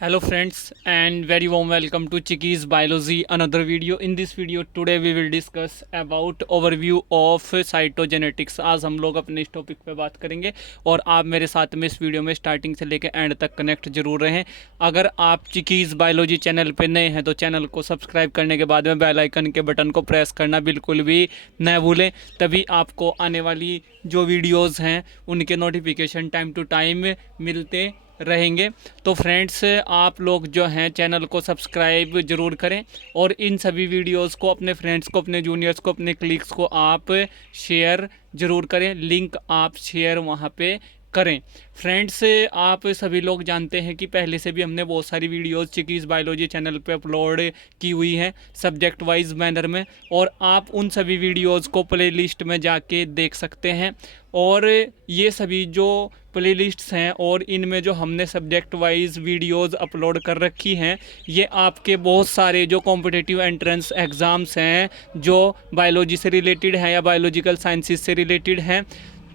Hello friends and very warm welcome to Chicky's Biology another video. In this video today we will discuss about overview of cytogenetics. आज हम लोग अपने इस topic पे बात करेंगे और आप मेरे साथ में इस वीडियो में स्टार्टिंग से लेकर एंड तक कनेक्ट जरूर रहें। अगर आप चिकीज़ बायोलॉजी चैनल पे नए हैं तो चैनल को सब्सक्राइब करने के बाद में बेल आइकन के बटन को प्रेस करना बिल्कुल भी न भूलें, तभी आपको आने वाली जो वीडियोज़ हैं उनके नोटिफिकेशन टाइम टू टाइम मिलते रहेंगे। तो फ्रेंड्स आप लोग जो हैं चैनल को सब्सक्राइब ज़रूर करें और इन सभी वीडियोस को अपने फ्रेंड्स को, अपने जूनियर्स को, अपने क्लिक्स को आप शेयर ज़रूर करें। लिंक आप शेयर वहाँ पे करें। फ्रेंड्स आप सभी लोग जानते हैं कि पहले से भी हमने बहुत सारी वीडियोस चिकीज़ बायोलॉजी चैनल पे अपलोड की हुई हैं सब्जेक्ट वाइज मैनर में, और आप उन सभी वीडियोस को प्लेलिस्ट में जाके देख सकते हैं। और ये सभी जो प्लेलिस्ट्स हैं और इनमें जो हमने सब्जेक्ट वाइज वीडियोस अपलोड कर रखी हैं, ये आपके बहुत सारे जो कॉम्पिटिटिव एंट्रेंस एग्ज़ाम्स हैं जो बायोलॉजी से रिलेटेड हैं या बायोलॉजिकल साइंसेस से रिलेटेड हैं,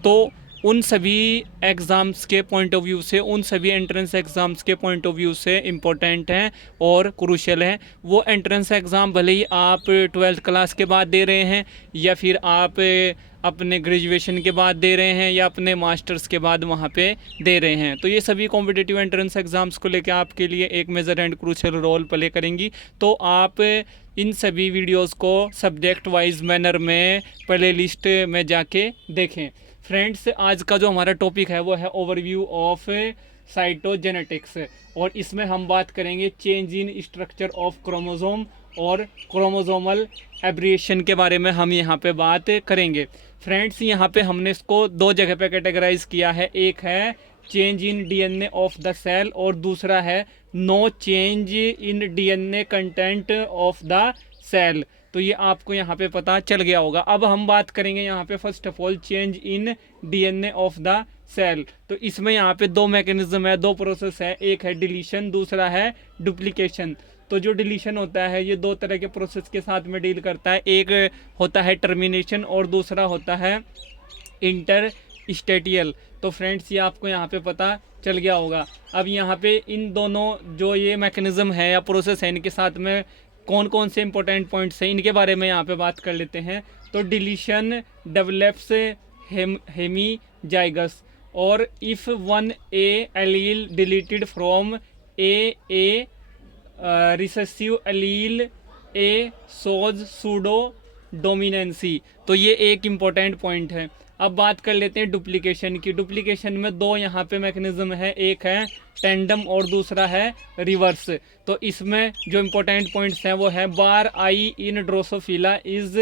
तो उन सभी एग्ज़ाम्स के पॉइंट ऑफ व्यू से, उन सभी एंट्रेंस एग्ज़ाम्स के पॉइंट ऑफ व्यू से इम्पोर्टेंट हैं और क्रूशियल हैं। वो एंट्रेंस एग्ज़ाम भले ही आप 12th क्लास के बाद दे रहे हैं या फिर आप अपने ग्रेजुएशन के बाद दे रहे हैं या अपने मास्टर्स के बाद वहाँ पे दे रहे हैं, तो ये सभी कॉम्पिटिटिव एंट्रेंस एग्ज़ाम्स को लेकर आपके लिए एक major and crucial role play करेंगी। तो आप इन सभी वीडियोस को सब्जेक्ट वाइज मैनर में प्ले लिस्ट में जाके देखें। फ्रेंड्स आज का जो हमारा टॉपिक है वो है ओवरव्यू ऑफ साइटोजेनेटिक्स, और इसमें हम बात करेंगे change in structure of chromosome और क्रोमोसोमल एब्रिएशन के बारे में हम यहाँ पे बात करेंगे। फ्रेंड्स यहाँ पे हमने इसको दो जगह पे कैटेगराइज किया है, एक है change in DNA of the cell और दूसरा है no change in DNA content of the cell. तो ये आपको यहाँ पे पता चल गया होगा। अब हम बात करेंगे यहाँ पे first of all change in DNA of the cell. तो इसमें यहाँ पे दो मैकेनिज्म है, दो प्रोसेस है, एक है डिलीशन, दूसरा है डुप्लीकेशन। तो जो डिलीशन होता है ये दो तरह के प्रोसेस के साथ में डील करता है, एक होता है टर्मिनेशन और दूसरा होता है इंटरस्टेटियल। तो फ्रेंड्स ये आपको यहाँ पे पता चल गया होगा। अब यहाँ पे इन दोनों जो ये मैकेनिज्म है या प्रोसेस है, इनके साथ में कौन कौन से इंपॉर्टेंट पॉइंट्स हैं इनके बारे में यहाँ पे बात कर लेते हैं। तो डिलीशन डेवलप्स हेमीजाइगस, और if one A allele deleted from A recessive allele A shows pseudo dominancy. तो ये एक इम्पोर्टेंट पॉइंट है। अब बात कर लेते हैं डुप्लीकेशन की। डुप्लीकेशन में दो यहाँ पे मैकेनिज्म है, एक है टेंडम और दूसरा है रिवर्स। तो इसमें जो इम्पोर्टेंट पॉइंट्स हैं वो है bar eye in Drosophila is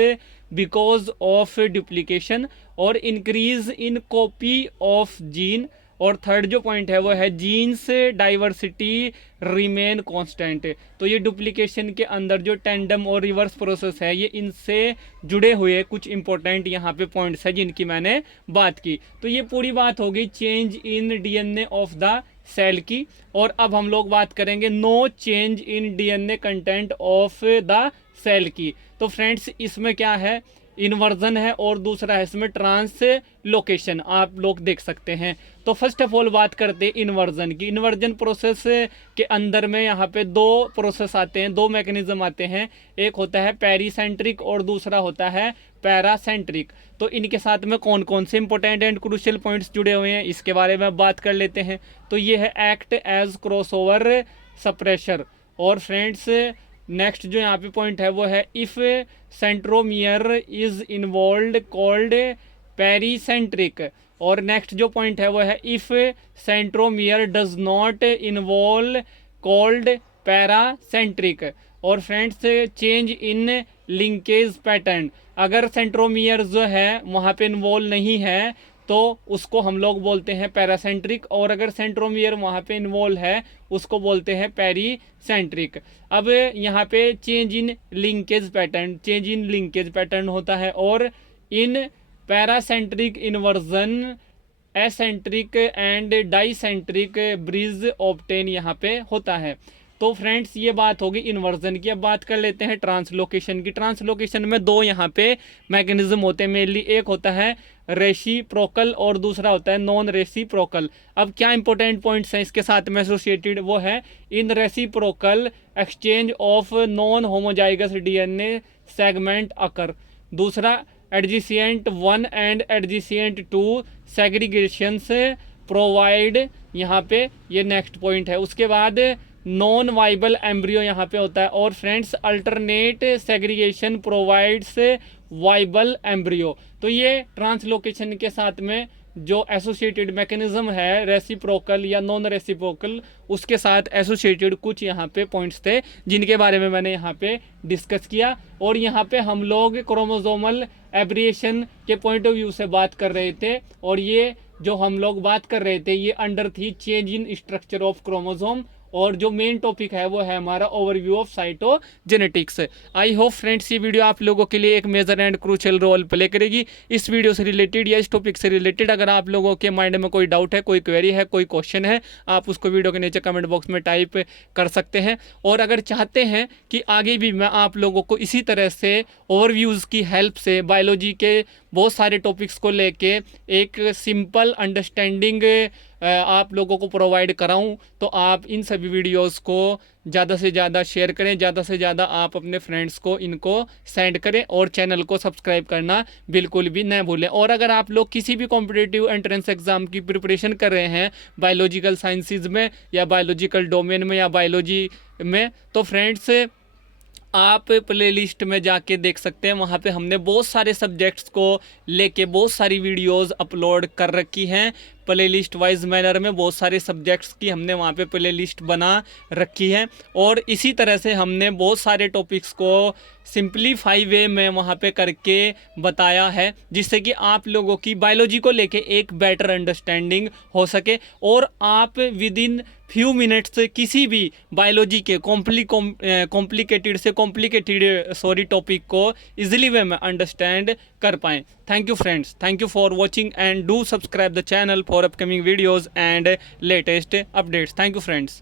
because of duplication और increase in copy of gene, और थर्ड जो पॉइंट है वो है जीन्स डाइवर्सिटी रिमेन कांस्टेंट। तो ये डुप्लीकेशन के अंदर जो टेंडम और रिवर्स प्रोसेस है, ये इनसे जुड़े हुए कुछ इंपॉर्टेंट यहाँ पे पॉइंट्स है जिनकी मैंने बात की। तो ये पूरी बात हो गई change in DNA of the cell की। और अब हम लोग बात करेंगे no change in DNA content of the cell की। तो फ्रेंड्स इसमें क्या है, इन्वर्जन है और दूसरा है इसमें ट्रांसलोकेशन, आप लोग देख सकते हैं। तो फर्स्ट ऑफ ऑल बात करते हैं इन्वर्जन की। इन्वर्जन प्रोसेस के अंदर में यहाँ पे दो प्रोसेस आते हैं, दो मैकेनिज्म आते हैं, एक होता है पेरीसेंट्रिक और दूसरा होता है पैरासेंट्रिक। तो इनके साथ में कौन कौन से इंपॉर्टेंट एंड क्रूशियल पॉइंट्स जुड़े हुए हैं इसके बारे में बात कर लेते हैं। तो ये है एक्ट एज क्रॉसओवर सप्रेशर। और फ्रेंड्स नेक्स्ट जो यहाँ पे पॉइंट है वो है if centromere is involve called pericentric, और नेक्स्ट जो पॉइंट है वो है if centromere does not involve called paracentric. और friends change in linkage pattern, अगर सेंट्रोमियर जो है वहाँ पे इन्वॉल्व नहीं है तो उसको हम लोग बोलते हैं पैरासेंट्रिक, और अगर सेंट्रोमियर वहाँ पे इन्वॉल्व है उसको बोलते हैं पेरीसेंट्रिक। अब यहाँ पे change in linkage pattern, change in linkage pattern होता है, और in paracentric inversion acentric and dicentric bridge obtain यहाँ पे होता है। तो फ्रेंड्स ये बात होगी इन्वर्जन की। अब बात कर लेते हैं ट्रांसलोकेशन की। ट्रांसलोकेशन में दो यहाँ पे मैकेनिज्म होते हैं मेनली, एक होता है रेसिप्रोकल और दूसरा होता है नॉन रेसिप्रोकल। अब क्या इंपॉर्टेंट पॉइंट्स हैं इसके साथ में एसोसिएटेड, वो है in reciprocal exchange of non homozygous DNA segment occur. दूसरा एडजेसेंट 1 एंड एडजेसेंट 2 सेग्रीगेशन से प्रोवाइड, यहाँ पे ये नेक्स्ट पॉइंट है। उसके बाद नॉन वाइबल एम्ब्रियो यहाँ पे होता है। और friends alternate segregation provides viable embryo. तो ये ट्रांसलोकेशन के साथ में जो एसोसिएटेड मैकेनिज्म है रेसिप्रोकल या नॉन रेसिप्रोकल, उसके साथ एसोसिएटेड कुछ यहाँ पे पॉइंट्स थे जिनके बारे में मैंने यहाँ पे डिस्कस किया। और यहाँ पे हम लोग क्रोमोसोमल एब्रिएशन के पॉइंट ऑफ व्यू से बात कर रहे थे, और ये जो हम लोग बात कर रहे थे ये अंडर थी change in structure of chromosome. और जो मेन टॉपिक है वो है हमारा overview of cytogenetics. I hope friends ये वीडियो आप लोगों के लिए एक major and crucial role play करेगी। इस वीडियो से रिलेटेड या इस टॉपिक से रिलेटेड अगर आप लोगों के माइंड में कोई डाउट है, कोई क्वेरी है, कोई क्वेश्चन है, आप उसको वीडियो के नीचे कमेंट बॉक्स में टाइप कर सकते हैं। और अगर चाहते हैं कि आगे भी मैं आप लोगों को इसी तरह से ओवरव्यूज़ की हेल्प से बायोलॉजी के बहुत सारे टॉपिक्स को लेके एक सिंपल अंडरस्टैंडिंग आप लोगों को प्रोवाइड कराऊं, तो आप इन सभी वीडियोस को ज़्यादा से ज़्यादा शेयर करें, ज़्यादा से ज़्यादा आप अपने फ्रेंड्स को इनको सेंड करें, और चैनल को सब्सक्राइब करना बिल्कुल भी न भूलें। और अगर आप लोग किसी भी कॉम्पिटिटिव एंट्रेंस एग्जाम की प्रिपरेशन कर रहे हैं बायोलॉजिकल साइंसेज में या बायोलॉजिकल डोमेन में या बायोलॉजी में, तो फ्रेंड्स आप प्लेलिस्ट में जाके देख सकते हैं। वहाँ पे हमने बहुत सारे सब्जेक्ट्स को लेके बहुत सारी वीडियोस अपलोड कर रखी हैं प्लेलिस्ट वाइज मैनर में। बहुत सारे सब्जेक्ट्स की हमने वहाँ पे प्लेलिस्ट बना रखी है, और इसी तरह से हमने बहुत सारे टॉपिक्स को सिंपलीफाई वे में वहाँ पे करके बताया है, जिससे कि आप लोगों की बायोलॉजी को लेके एक बेटर अंडरस्टैंडिंग हो सके, और आप विद इन फ्यू मिनट्स किसी भी बायोलॉजी के कॉम्प्लिकेटेड टॉपिक को इजीली वे में अंडरस्टैंड कर पाएँ। Thank you friends, thank you for watching and do subscribe the channel for upcoming videos and latest updates. Thank you friends.